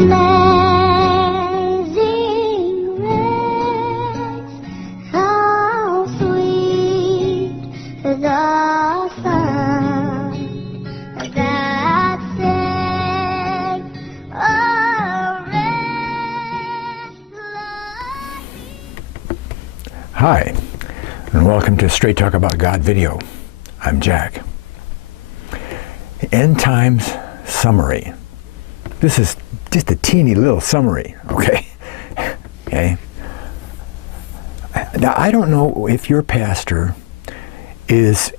Amazing grace, how sweet the sound that saved a wretch like me. Hi, and welcome to Straight Talk About God video. I'm Jack. End Times Summary. This is just a teeny little summary, okay? Okay. Now, I don't know if your pastor is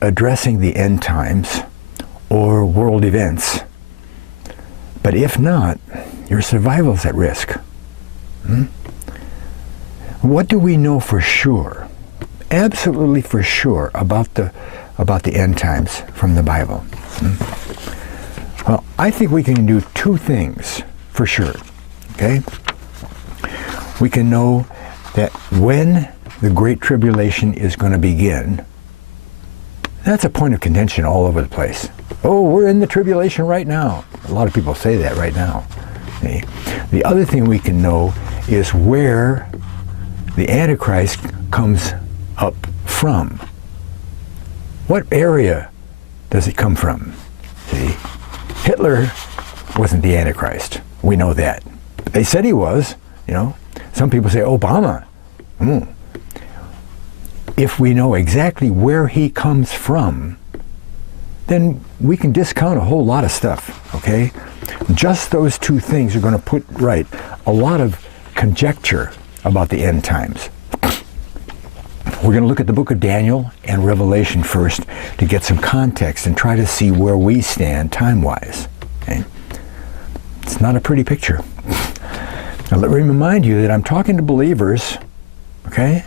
addressing the end times or world events, but if not, your survival's at risk. What do we know for sure, absolutely for sure, about the end times from the Bible? Well, I think we can do two things for sure, okay? We can know that when the Great Tribulation is going to begin. That's a point of contention all over the place. Oh, we're in the tribulation right now. A lot of people say that right now. Okay? The other thing we can know is where the Antichrist comes up from. What area does it come from? See? Hitler wasn't the Antichrist. We know that. They said he was, you know. Some people say Obama. If we know exactly where he comes from, then we can discount a whole lot of stuff, okay? Just those two things are going to put right a lot of conjecture about the end times. We're going to look at the book of Daniel and Revelation first to get some context and try to see where we stand time-wise. Okay? It's not a pretty picture. Now let me remind you that I'm talking to believers, okay?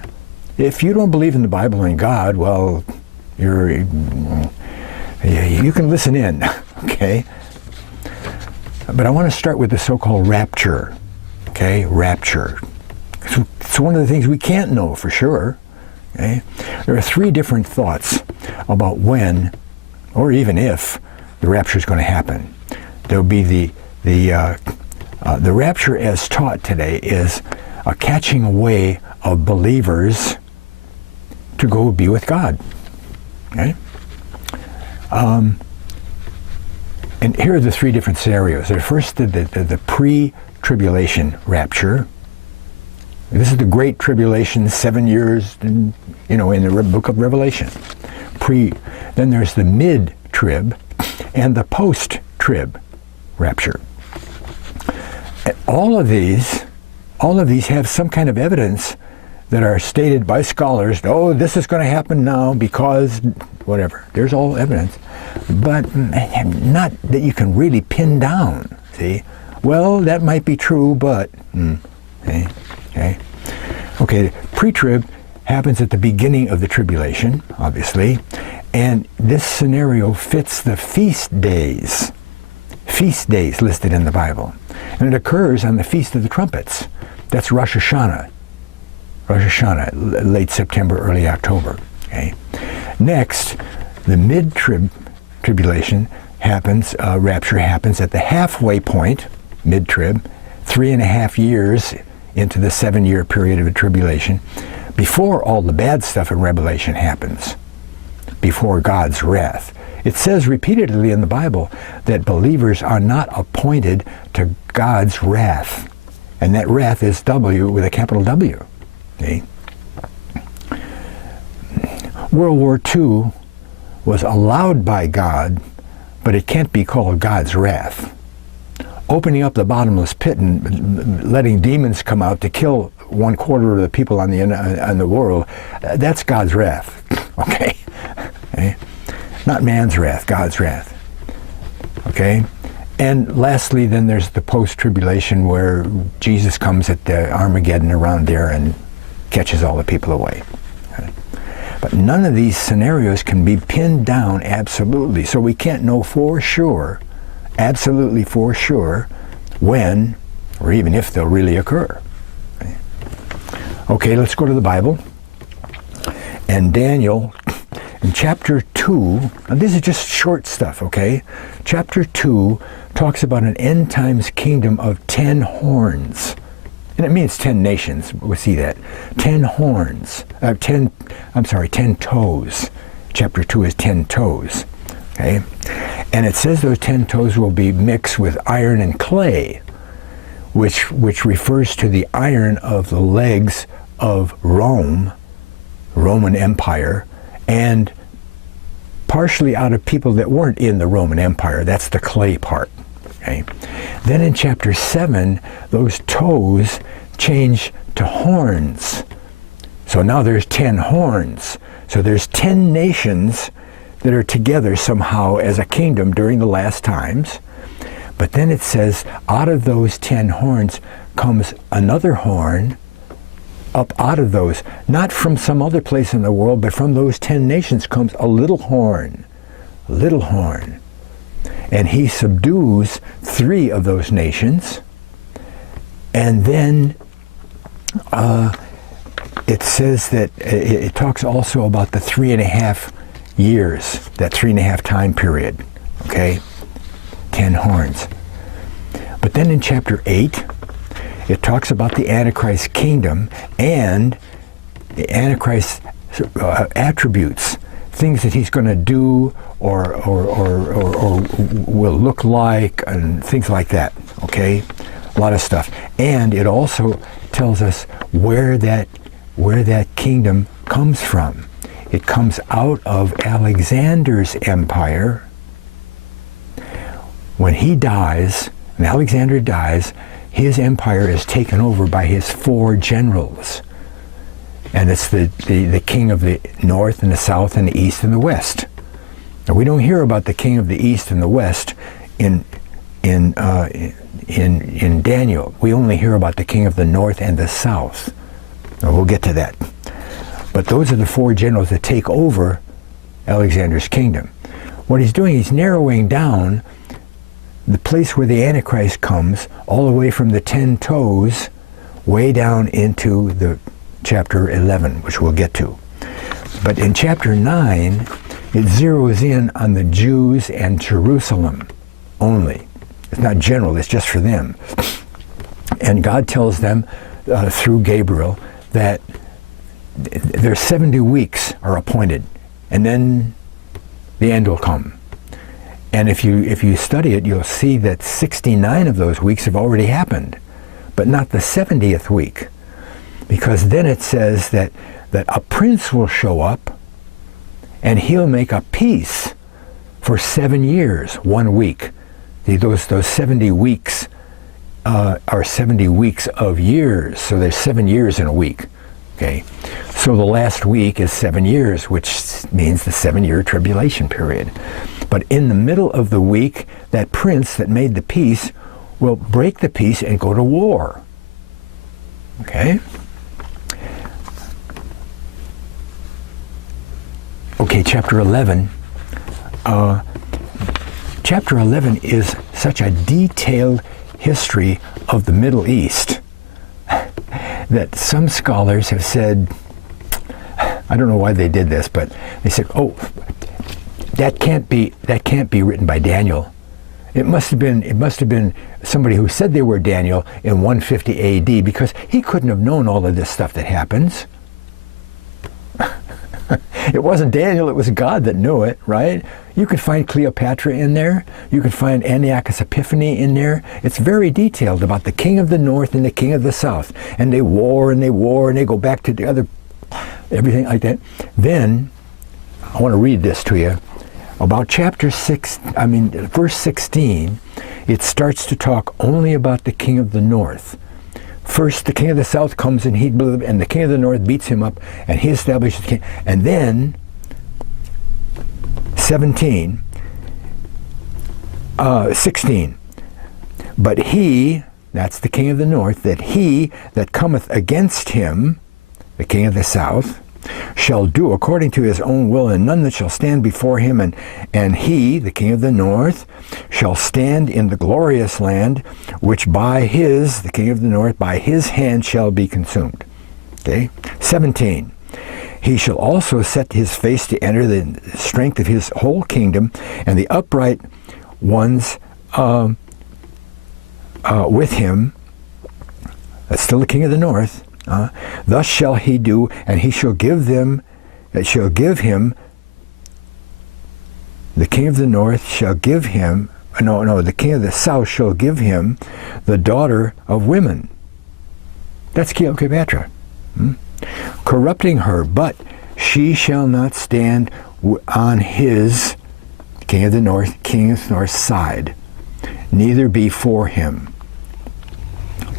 If you don't believe in the Bible and God, well, you can listen in, okay? But I want to start with the so-called rapture, okay? Rapture. It's one of the things we can't know for sure. Okay? There are three different thoughts about when, or even if, the rapture is going to happen. There'll be the rapture as taught today is a catching away of believers to go be with God. Okay? And here are the three different scenarios. The first, the pre-tribulation rapture. This is the Great Tribulation, 7 years, in the book of Revelation. Then there's the mid-trib and the post-trib rapture. And all of these have some kind of evidence that are stated by scholars. Oh, this is going to happen now because whatever. There's all evidence, but not that you can really pin down. See, well, that might be true, but Okay, pre-trib happens at the beginning of the tribulation, obviously, and this scenario fits the feast days listed in the Bible. And it occurs on the Feast of the Trumpets. That's Rosh Hashanah, late September, early October. Okay. Next, the mid-tribulation happens, rapture happens at the halfway point, mid-trib, 3.5 years into the 7-year period of a tribulation, before all the bad stuff in Revelation happens, before God's wrath. It says repeatedly in the Bible that believers are not appointed to God's wrath, and that wrath is W with a capital W. See? World War II was allowed by God, but it can't be called God's wrath. Opening up the bottomless pit and letting demons come out to kill 1/4 of the people on the world, that's God's wrath, okay? Not man's wrath, God's wrath, okay? And lastly, then there's the post-tribulation where Jesus comes at the Armageddon around there and catches all the people away. Okay? But none of these scenarios can be pinned down absolutely, so we can't know for sure, absolutely for sure, when or even if they'll really occur. Okay, let's go to the Bible. And Daniel, in chapter 2, and this is just short stuff, okay? Chapter 2 talks about an end times kingdom of 10 horns. And it means 10 nations. We'll see that. 10 horns. 10 toes. Chapter 2 is 10 toes. Okay? And it says those 10 toes will be mixed with iron and clay, which refers to the iron of the legs of Rome, Roman Empire, and partially out of people that weren't in the Roman Empire. That's the clay part. Okay? Then in chapter 7, those toes change to horns. So now there's 10 horns. So there's 10 nations that are together somehow as a kingdom during the last times. But then it says, out of those 10 horns comes another horn up out of those. Not from some other place in the world, but from those 10 nations comes a little horn. A little horn. And he subdues 3 of those nations. And then it says that it talks also about the 3.5 years, that 3.5 time period. Okay? 10 horns. But then in chapter 8, it talks about the Antichrist kingdom and the Antichrist attributes, things that he's going to do or will look like, and things like that. Okay, a lot of stuff. And it also tells us where that kingdom comes from. It comes out of Alexander's empire. When he dies, when Alexander dies, his empire is taken over by his 4 generals. And it's the king of the north and the south and the east and the west. Now, we don't hear about the king of the east and the west in Daniel. We only hear about the king of the north and the south. Now, we'll get to that. But those are the 4 generals that take over Alexander's kingdom. What he's doing, he's narrowing down the place where the Antichrist comes, all the way from the 10 toes, way down into the chapter 11, which we'll get to. But in chapter 9, it zeroes in on the Jews and Jerusalem only. It's not general, it's just for them. And God tells them through Gabriel that their 70 weeks are appointed, and then the end will come. And if you study it, you'll see that 69 of those weeks have already happened, but not the 70th week. Because then it says that a prince will show up, and he'll make a peace for 7 years, 1 week. Those 70 weeks are 70 weeks of years, so there's 7 years in a week. Okay, so the last week is 7 years, which means the 7-year tribulation period. But in the middle of the week, that prince that made the peace will break the peace and go to war. Okay? Okay, chapter 11. Chapter 11 is such a detailed history of the Middle East that some scholars have said, I don't know why they did this, but they said, oh, that can't be written by Daniel. It must have been somebody who said they were Daniel in 150 AD, because he couldn't have known all of this stuff that happens. It wasn't Daniel, it was God that knew it, right? You could find Cleopatra in there. You could find Antiochus Epiphanes in there. It's very detailed about the king of the north and the king of the south. And they war and they war and they go back to the other, everything like that. Then, I want to read this to you. About verse 16, it starts to talk only about the king of the north. First, the king of the south comes and and the king of the north beats him up, and he establishes the king. And then, 16, but he, that's the king of the north, that he that cometh against him, the king of the south, shall do according to his own will, and none that shall stand before him, and he, the king of the north, shall stand in the glorious land, which the king of the north, by his hand shall be consumed. Okay? 17. He shall also set his face to enter the strength of his whole kingdom, and the upright ones with him. That's still the king of the north. Thus shall he do, and he shall give them, it shall give him, the king of the north shall give him, the king of the south shall give him the daughter of women. That's Cleopatra. Corrupting her, but she shall not stand on his, king of the north side, neither be for him.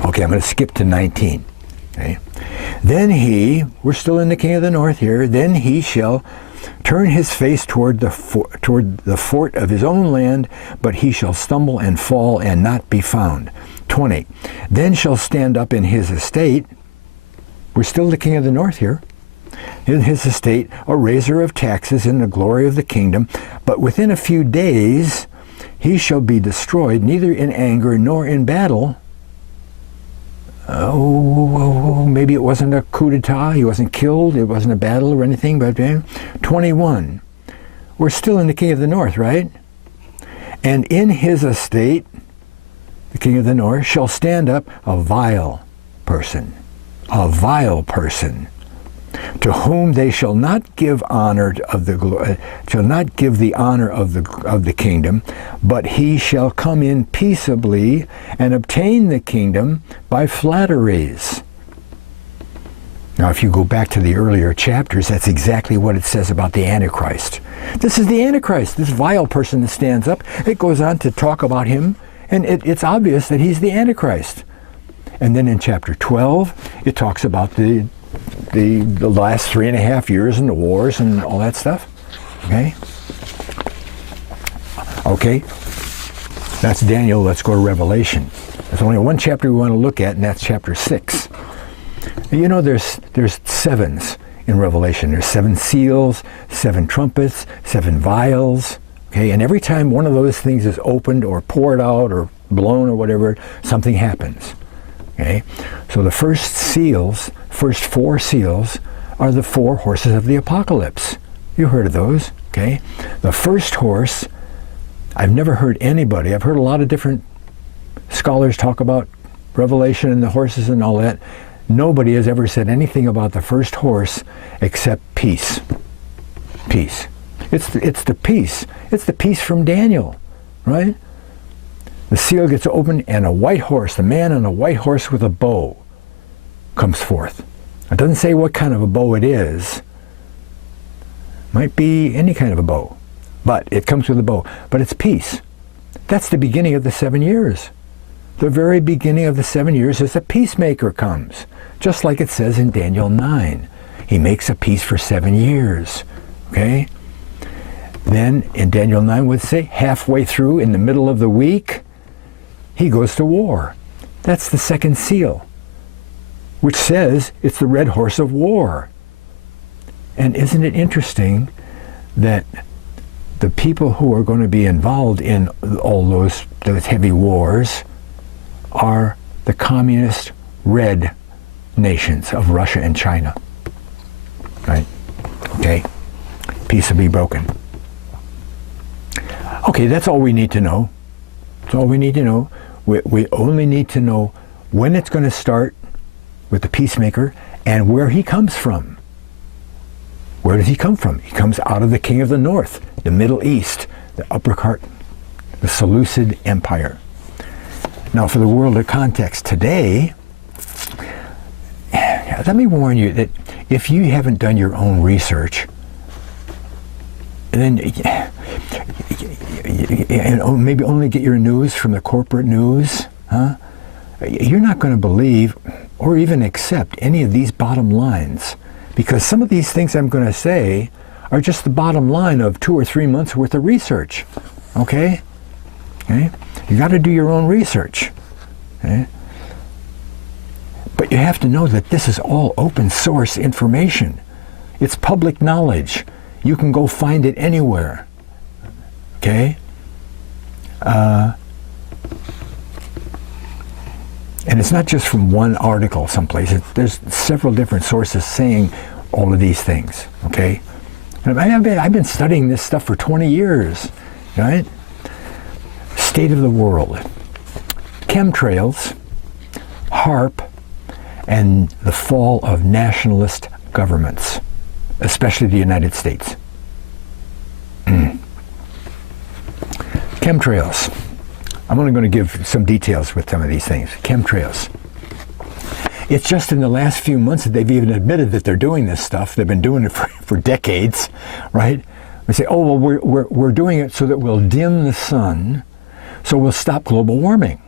Okay, I'm going to skip to 19. Okay. Then he, we're still in the king of the north here, then he shall turn his face toward the fort of his own land, but he shall stumble and fall and not be found. 20. Then shall stand up in his estate, we're still the king of the north here, in his estate a raiser of taxes in the glory of the kingdom, but within a few days he shall be destroyed, neither in anger nor in battle. Maybe it wasn't a coup d'etat, he wasn't killed, it wasn't a battle or anything, but 21. We're still in the king of the north, right? And in his estate, the king of the north, shall stand up a vile person, to whom they shall not give honor of the shall not give the honor of the kingdom, but he shall come in peaceably and obtain the kingdom by flatteries. Now, if you go back to the earlier chapters, that's exactly what it says about the Antichrist. This is the Antichrist, this vile person that stands up. It goes on to talk about him, and it's obvious that he's the Antichrist. And then in chapter 12, it talks about the last 3.5 years and the wars and all that stuff. Okay, that's Daniel. Let's go to Revelation. There's only one chapter we want to look at, and that's chapter 6. You know, there's sevens in Revelation. There's 7 seals, 7 trumpets, 7 vials. Okay, and every time one of those things is opened or poured out or blown or whatever, something happens. Okay, so the first 4 seals are the 4 horses of the apocalypse. You heard of those, okay? The first horse, I've never heard anybody, I've heard a lot of different scholars talk about Revelation and the horses and all that. Nobody has ever said anything about the first horse except peace. Peace. It's the peace. It's the peace from Daniel, right? The seal gets opened and a white horse, the man on a white horse with a bow, comes forth. It doesn't say what kind of a bow it is. Might be any kind of a bow, but it comes with a bow. But it's peace. That's the beginning of the 7 years. The very beginning of the 7 years is a peacemaker comes, just like it says in Daniel 9. He makes a peace for 7 years. Okay? Then in Daniel 9 would say halfway through, in the middle of the week, he goes to war. That's the second seal, which says it's the red horse of war. And isn't it interesting that the people who are going to be involved in all those heavy wars are the communist red nations of Russia and China? Right? Okay? Peace will be broken. Okay, that's all we need to know. That's all we need to know. We only need to know when it's going to start with the peacemaker and where he comes from. Where does he come from? He comes out of the king of the north, the Middle East, the upper part, the Seleucid Empire. Now, for the world of context today, let me warn you that if you haven't done your own research, then and maybe only get your news from the corporate news, you're not going to believe or even accept any of these bottom lines, because some of these things I'm going to say are just the bottom line of 2 or 3 months worth of research. Okay? You got to do your own research. Okay? But you have to know that this is all open source information. It's public knowledge. You can go find it anywhere. Okay? And it's not just from one article someplace. There's several different sources saying all of these things. Okay? And I've been studying this stuff for 20 years. Right? state of the world. Chemtrails, HARP, and the fall of nationalist governments, especially the United States. Chemtrails. I'm only going to give some details with some of these things. Chemtrails. It's just in the last few months that they've even admitted that they're doing this stuff. They've been doing it for decades, right? They say, oh, well, we're doing it so that we'll dim the sun, so we'll stop global warming.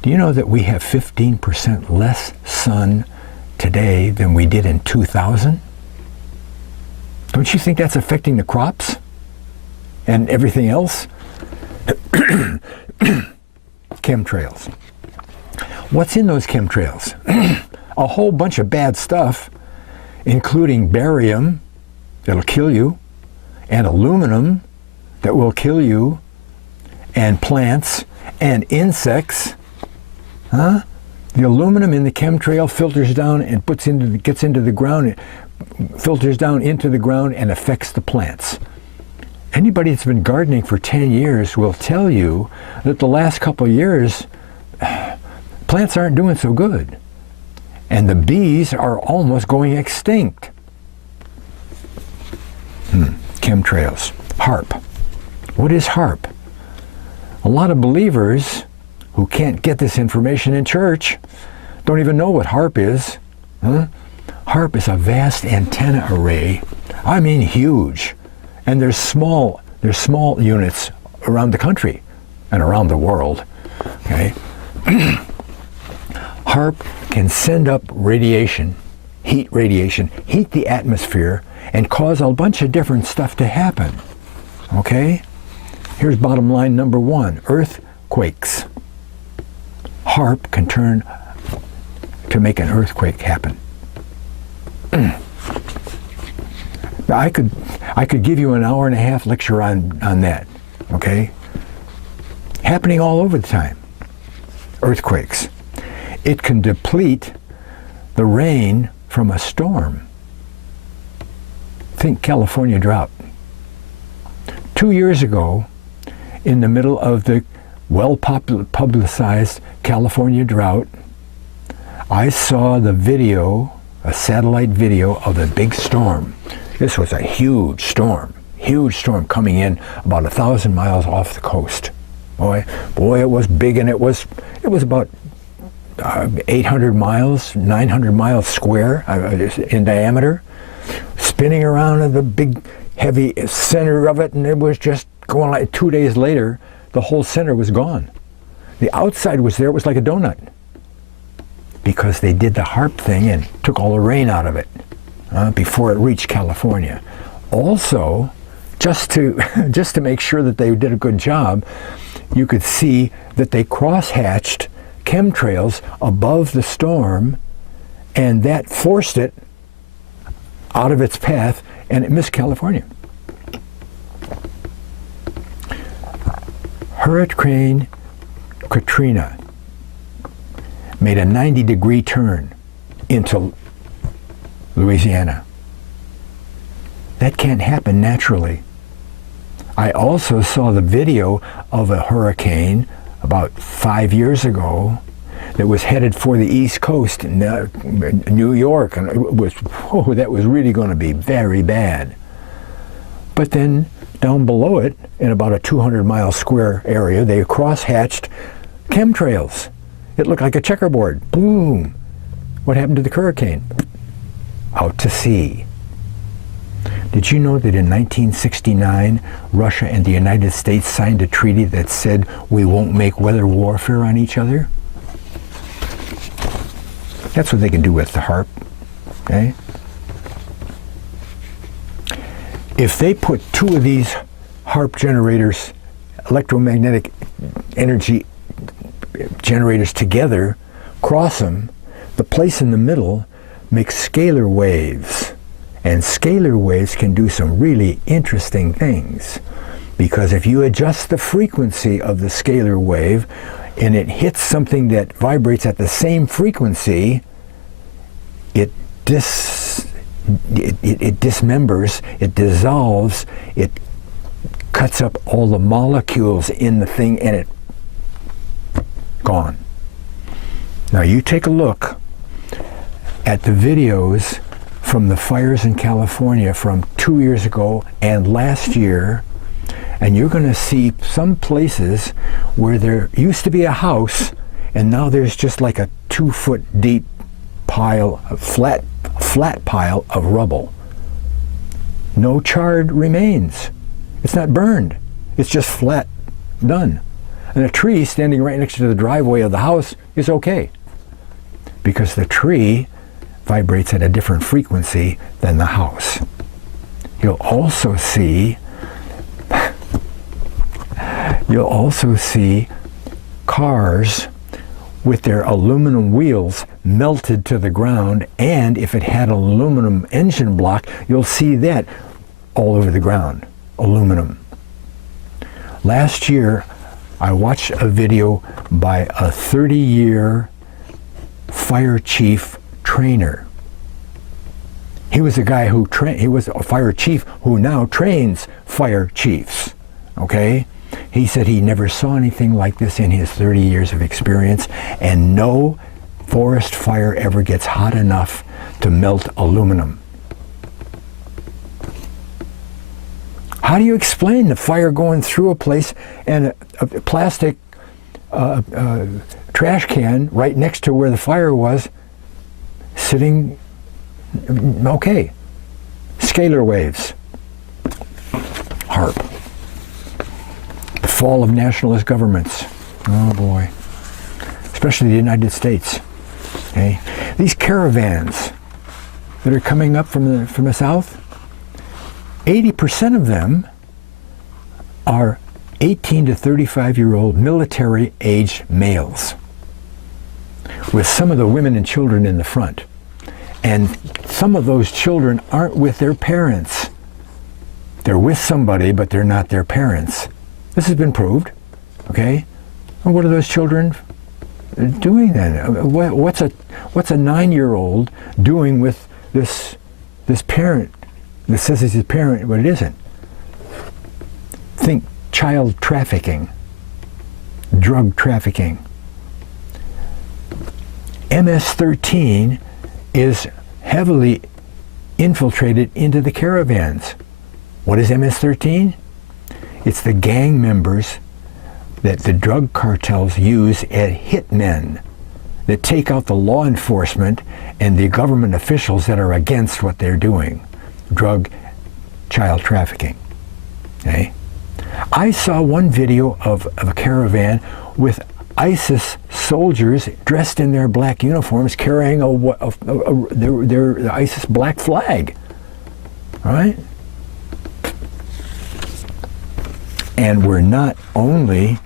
Do you know that we have 15% less sun today than we did in 2000? Don't you think that's affecting the crops and everything else? Chemtrails. What's in those chemtrails? A whole bunch of bad stuff, including barium, that'll kill you, and aluminum, that will kill you, and plants, and insects. The aluminum in the chemtrail filters down and gets into the ground, filters down into the ground and affects the plants. Anybody that's been gardening for 10 years will tell you that the last couple of years, plants aren't doing so good. And the bees are almost going extinct. Chemtrails. HARP. What is HARP? A lot of believers who can't get this information in church don't even know what HARP is. HARP is a vast antenna array. I mean huge. And there's small units around the country and around the world. Okay? HARP can send up radiation, heat the atmosphere, and cause a bunch of different stuff to happen. Okay? Here's bottom line number one, earthquakes. HARP can turn to make an earthquake happen. I could give you an hour and a half lecture on that, okay? Happening all over the time. Earthquakes. It can deplete the rain from a storm. Think California drought. 2 years ago, in the middle of the well-publicized California drought, I saw the video, a satellite video of a big storm. This was a huge storm coming in about 1,000 miles off the coast. Boy, it was big, and it was about 800 miles, 900 miles square in diameter, spinning around in the big, heavy center of it, and it was just going like 2 days later, the whole center was gone. The outside was there, it was like a donut, because they did the HARP thing and took all the rain out of it before it reached California. Also, just to make sure that they did a good job, you could see that they cross-hatched chemtrails above the storm, and that forced it out of its path, and it missed California. Hurricane Katrina made a 90-degree turn into Louisiana. That can't happen naturally. I also saw the video of a hurricane about 5 years ago that was headed for the East Coast in New York, and that was really going to be very bad. But then down below it, in about a 200-mile square area, they cross-hatched chemtrails. It looked like a checkerboard. Boom! What happened to the hurricane? Out to sea. Did you know that in 1969, Russia and the United States signed a treaty that said we won't make weather warfare on each other? That's what they can do with the HARP. Okay? If they put 2 of these HARP generators, electromagnetic energy generators together, cross them, the place in the middle makes scalar waves. And scalar waves can do some really interesting things, because if you adjust the frequency of the scalar wave and it hits something that vibrates at the same frequency, it dismembers, it dissolves, it cuts up all the molecules in the thing, and it gone. Now you take a look at the videos from the fires in California from 2 years ago and last year, and you're going to see some places where there used to be a house and now there's just like a 2-foot deep pile, a flat pile of rubble. No charred remains. It's not burned. It's just flat, done. And a tree standing right next to the driveway of the house is okay, because the tree vibrates at a different frequency than the house. You'll also see cars with their aluminum wheels melted to the ground, and if it had an aluminum engine block, you'll see that all over the ground, aluminum. Last year, I watched a video by a 30-year fire chief trainer. He was a guy who he was a fire chief who now trains fire chiefs, okay? He said he never saw anything like this in his 30 years of experience, and no forest fire ever gets hot enough to melt aluminum. How do you explain the fire going through a place and a plastic trash can right next to where the fire was sitting? Okay. Scalar waves. HARP. The fall of nationalist governments. Oh boy. Especially the United States. Okay. These caravans that are coming up from the south, 80% of them are 18 to 35-year-old military-aged males, with some of the women and children in the front. And some of those children aren't with their parents. They're with somebody, but they're not their parents. This has been proved, okay? Well, what are those children doing then? What's a 9-year-old doing with this parent that says it's his parent, but it isn't? Think child trafficking, drug trafficking. MS-13 is heavily infiltrated into the caravans. What is MS-13? It's the gang members that the drug cartels use as hitmen that take out the law enforcement and the government officials that are against what they're doing. Drug, child trafficking. Okay? I saw one video of a caravan with ISIS soldiers dressed in their black uniforms carrying their ISIS black flag. All right? And we're not only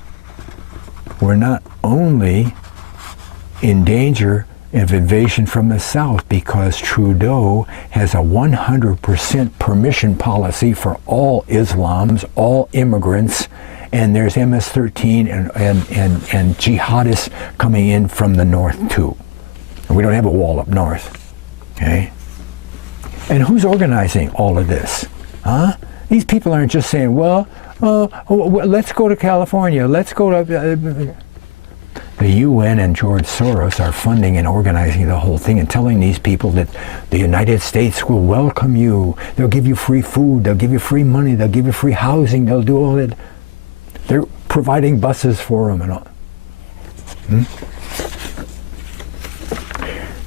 in danger of invasion from the south because Trudeau has a 100% permission policy for all Islams, all immigrants, and there's MS-13 and jihadists coming in from the north too. And we don't have a wall up north, okay? And who's organizing all of this? Huh? These people aren't just saying, well, let's go to California, let's go to... The UN and George Soros are funding and organizing the whole thing and telling these people that the United States will welcome you. They'll give you free food, they'll give you free money, they'll give you free housing, they'll do all that. They're providing buses for them and all.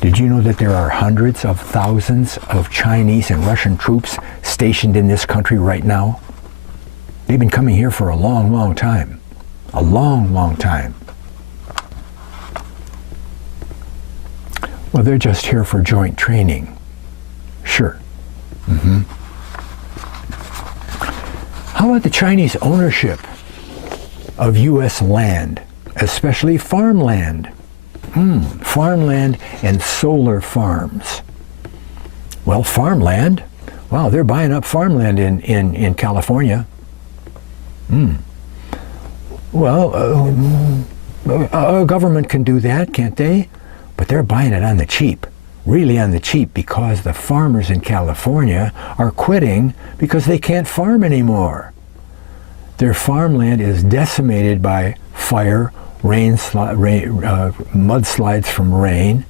Did you know that there are hundreds of thousands of Chinese and Russian troops stationed in this country right now? They've been coming here for a long, long time. A long, long time. Well, they're just here for joint training. Sure. How about the Chinese ownership of U.S. land, especially farmland? Farmland and solar farms. Well, farmland, wow, they're buying up farmland in California. Well, a government can do that, can't they? But they're buying it on the cheap, really on the cheap, because the farmers in California are quitting because they can't farm anymore. Their farmland is decimated by fire, mudslides from rain,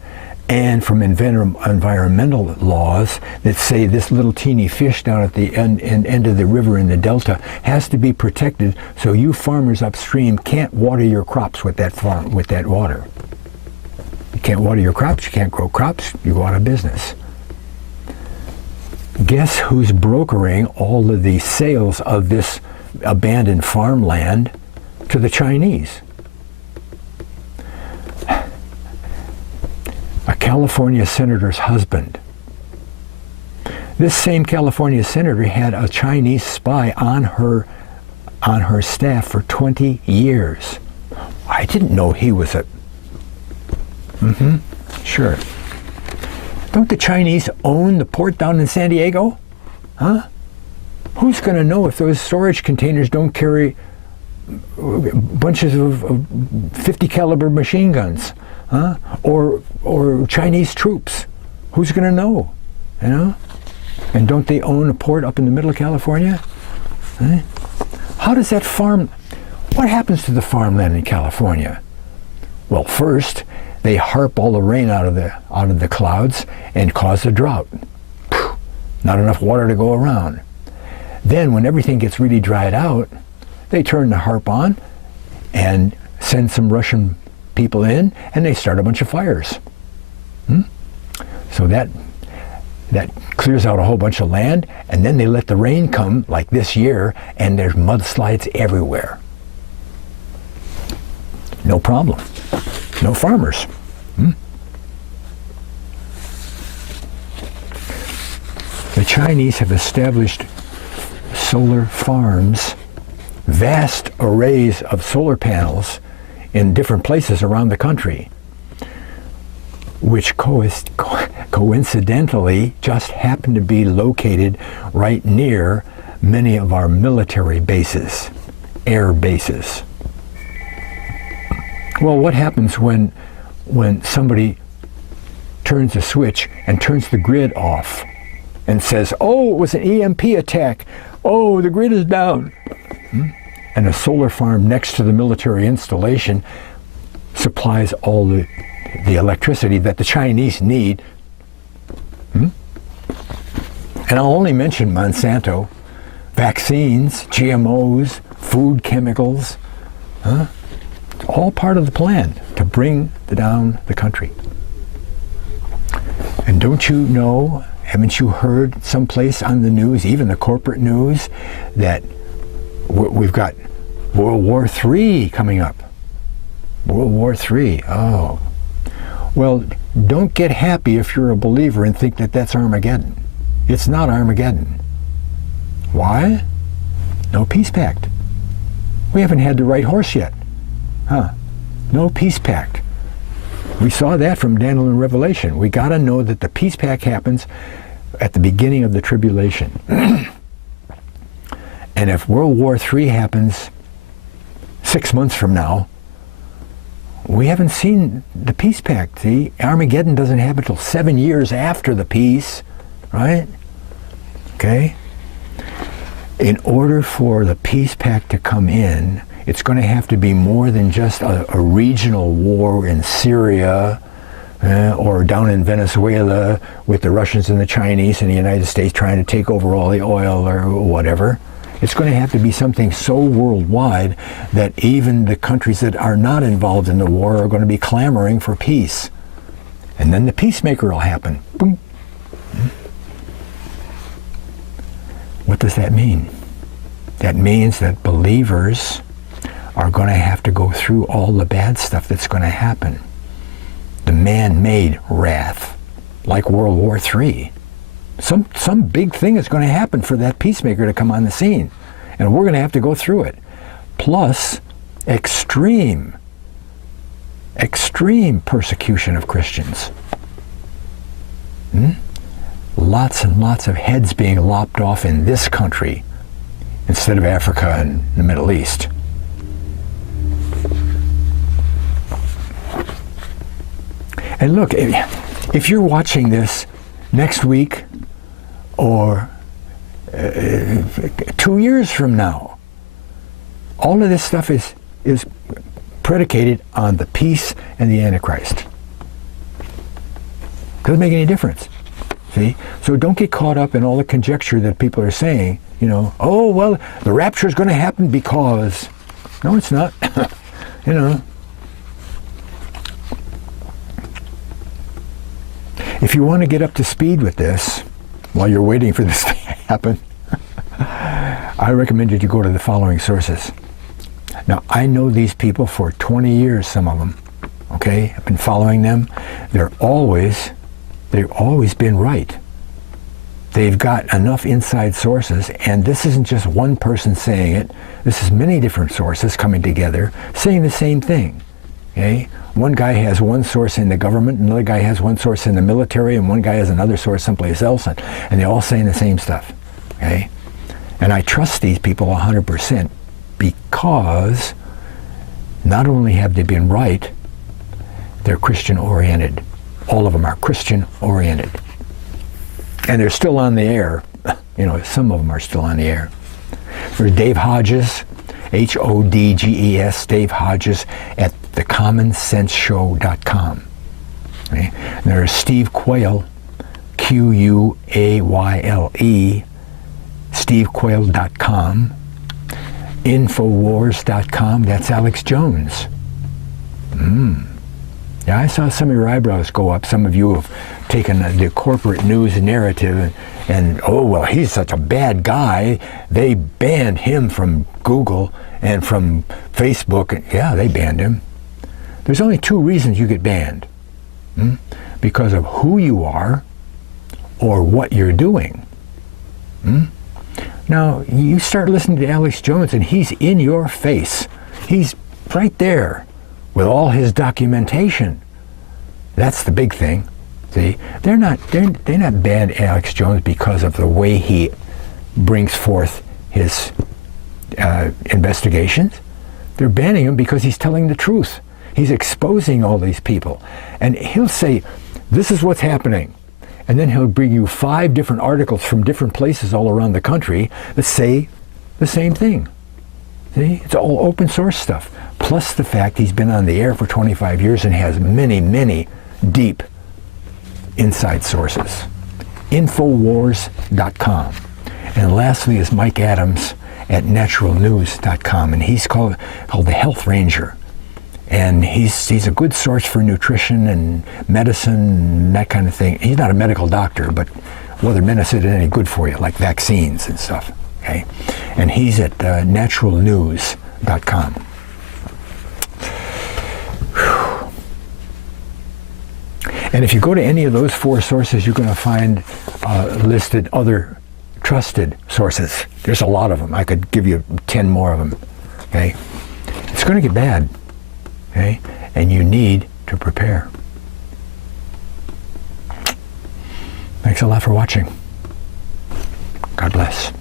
and from environmental laws that say this little teeny fish down at the end of the river in the delta has to be protected, so you farmers upstream can't water your crops with that water. You can't water your crops, you can't grow crops, you go out of business. Guess who's brokering all of the sales of this abandoned farmland to the Chinese? A California senator's husband. This same California senator had a Chinese spy on her staff for 20 years. I didn't know he was a... Sure. Don't the Chinese own the port down in San Diego? Huh? Who's going to know if those storage containers don't carry bunches of 50 caliber machine guns? Huh? Or Chinese troops? Who's going to know? You know? And don't they own a port up in the middle of California? Huh? How does that farm... What happens to the farmland in California? Well, first, they harp all the rain out of the clouds and cause a drought. Not enough water to go around. Then, when everything gets really dried out, they turn the harp on and send some Russian people in, and they start a bunch of fires. So that clears out a whole bunch of land, and then they let the rain come, like this year, and there's mudslides everywhere. No problem. No farmers. The Chinese have established solar farms, vast arrays of solar panels in different places around the country, which coincidentally just happen to be located right near many of our military bases, air bases. Well, what happens when somebody turns a switch and turns the grid off and says, oh, it was an EMP attack, oh, the grid is down? And a solar farm next to the military installation supplies all the electricity that the Chinese need. And I'll only mention Monsanto, vaccines, GMOs, food chemicals, all part of the plan to bring down the country. And don't you know, haven't you heard someplace on the news, even the corporate news, that we've got World War III coming up? World War III, oh. Well, don't get happy if you're a believer and think that that's Armageddon. It's not Armageddon. Why? No peace pact. We haven't had the right horse yet. No peace pact. We saw that from Daniel in Revelation. We got to know that the peace pact happens at the beginning of the tribulation. And if World War III happens 6 months from now, we haven't seen the peace pact. See, Armageddon doesn't happen until 7 years after the peace, right? Okay? In order for the peace pact to come in, it's going to have to be more than just a regional war in Syria or down in Venezuela with the Russians and the Chinese and the United States trying to take over all the oil or whatever. It's going to have to be something so worldwide that even the countries that are not involved in the war are going to be clamoring for peace. And then the peacemaker will happen. Boom. What does that mean? That means that believers are going to have to go through all the bad stuff that's going to happen. The man-made wrath, like World War III. Some big thing is going to happen for that peacemaker to come on the scene. And we're going to have to go through it. Plus, extreme persecution of Christians. Lots and lots of heads being lopped off in this country instead of Africa and the Middle East. And look, if you're watching this next week or 2 years from now, All of this stuff is predicated on the peace and the Antichrist. Doesn't make any difference. See? So don't get caught up in all the conjecture that people are saying, you know, oh, well, the rapture is going to happen because... No, it's not. You know. If you want to get up to speed with this, while you're waiting for this to happen, I recommend you to go to the following sources. Now, I know these people for 20 years, some of them. Okay? I've been following them. They've always been right. They've got enough inside sources, and this isn't just one person saying it. This is many different sources coming together saying the same thing. Okay? One guy has one source in the government, another guy has one source in the military, and one guy has another source someplace else, and they're all saying the same stuff. Okay? And I trust these people 100% because not only have they been right, they're Christian-oriented. All of them are Christian-oriented. And they're still on the air. You know, some of them are still on the air. There's Dave Hodges, Hodges, Dave Hodges at thecommonsenseshow.com. Okay? And there's Steve Quayle, Quayle, stevequayle.com, Infowars.com, that's Alex Jones. Yeah, I saw some of your eyebrows go up. Some of you have taken the corporate news narrative and oh, well, he's such a bad guy. They banned him from Google and from Facebook. Yeah, they banned him. There's only two reasons you get banned. Because of who you are or what you're doing. Now, you start listening to Alex Jones and he's in your face. He's right there with all his documentation. That's the big thing. See, they're not banned Alex Jones because of the way he brings forth his investigations. They're banning him because he's telling the truth. He's exposing all these people. And he'll say, this is what's happening. And then he'll bring you 5 different articles from different places all around the country that say the same thing. See, it's all open source stuff. Plus the fact he's been on the air for 25 years and has many, many deep inside sources. Infowars.com. And lastly is Mike Adams at naturalnews.com. And he's called the Health Ranger. And he's a good source for nutrition and medicine and that kind of thing. He's not a medical doctor, but whether medicine is any good for you, like vaccines and stuff. Okay? And he's at naturalnews.com. And if you go to any of those 4 sources, you're going to find listed other trusted sources. There's a lot of them. I could give you 10 more of them. Okay? It's going to get bad. Okay? And you need to prepare. Thanks a lot for watching. God bless.